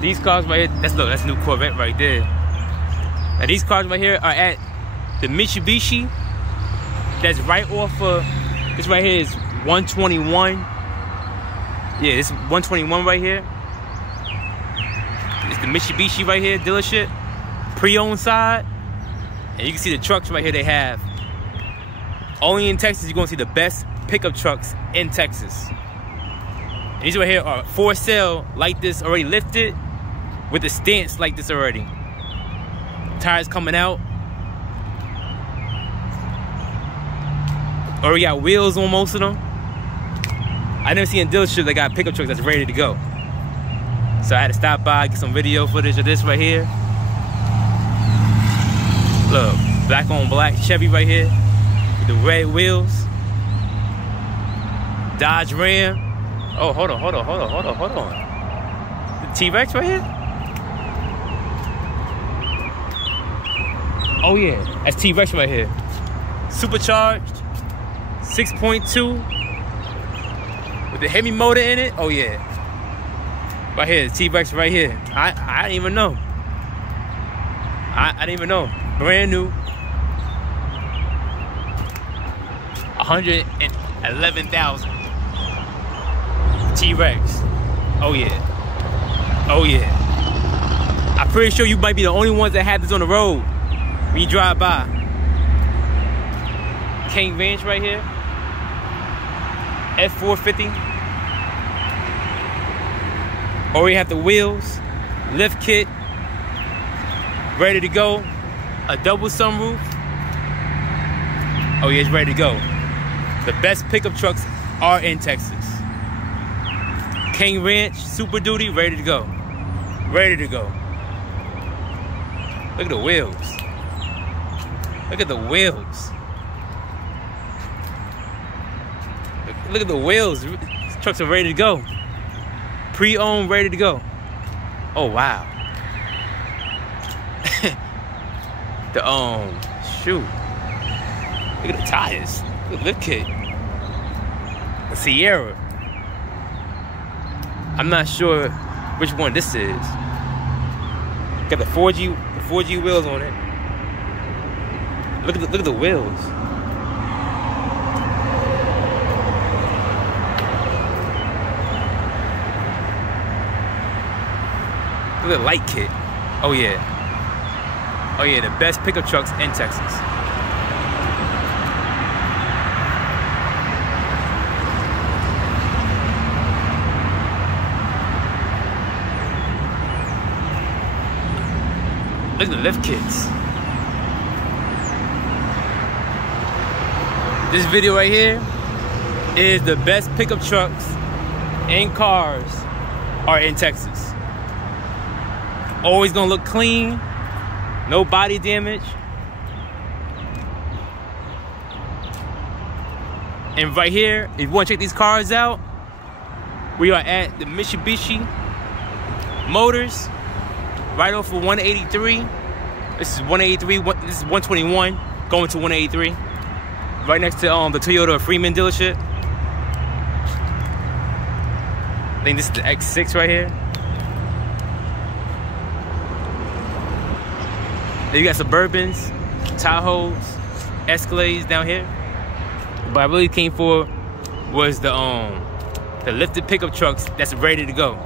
These cars right here, that's a new Corvette right there. Now these cars right here are at the Mitsubishi. That's right off of, this right here is 121. Yeah, this is 121 right here. It's the Mitsubishi right here, dealership. Pre-owned side. And you can see the trucks right here they have. Only in Texas you're gonna see the best pickup trucks in Texas. And these right here are for sale like this, already lifted, with a stance like this already. Tires coming out. Already got wheels on most of them. I never seen a dealership that got pickup trucks that's ready to go. So I had to stop by, get some video footage of this right here. Look, black on black Chevy right here with the red wheels. Dodge Ram. Oh, hold on. The T-Rex right here? Oh yeah, that's T-Rex right here. Supercharged, 6.2 with the Hemi motor in it. Oh yeah, right here, T-Rex right here. I didn't even know. I didn't even know. Brand new. 111,000. T-Rex. Oh yeah. Oh yeah. I'm pretty sure you might be the only ones that have this on the road when you drive by. King Ranch right here. F450. Already have the wheels, lift kit, ready to go. A double sunroof. Oh yeah, it's ready to go. The best pickup trucks are in Texas. King Ranch, Super Duty, ready to go. Ready to go. Look at the wheels. Look at the wheels. Look at the wheels. These trucks are ready to go. Pre-owned, ready to go. Oh wow. Shoot. Look at the tires. Look at the lift kit. The Sierra. I'm not sure which one this is. Got the 4G wheels on it. Look at the wheels. Look at the light kit. Oh yeah. Oh yeah, the best pickup trucks in Texas. Look at the lift kits. This video right here is the best pickup trucks and cars are in Texas. Always gonna look clean, no body damage. And right here, if you wanna check these cars out, we are at the Mitsubishi Motors. Right off of 183. This is 183. This is 121 going to 183. Right next to the Toyota Freeman dealership. I think this is the X6 right here. Then you got Suburbans, Tahoes, Escalades down here. But I really came for was the lifted pickup trucks that's ready to go.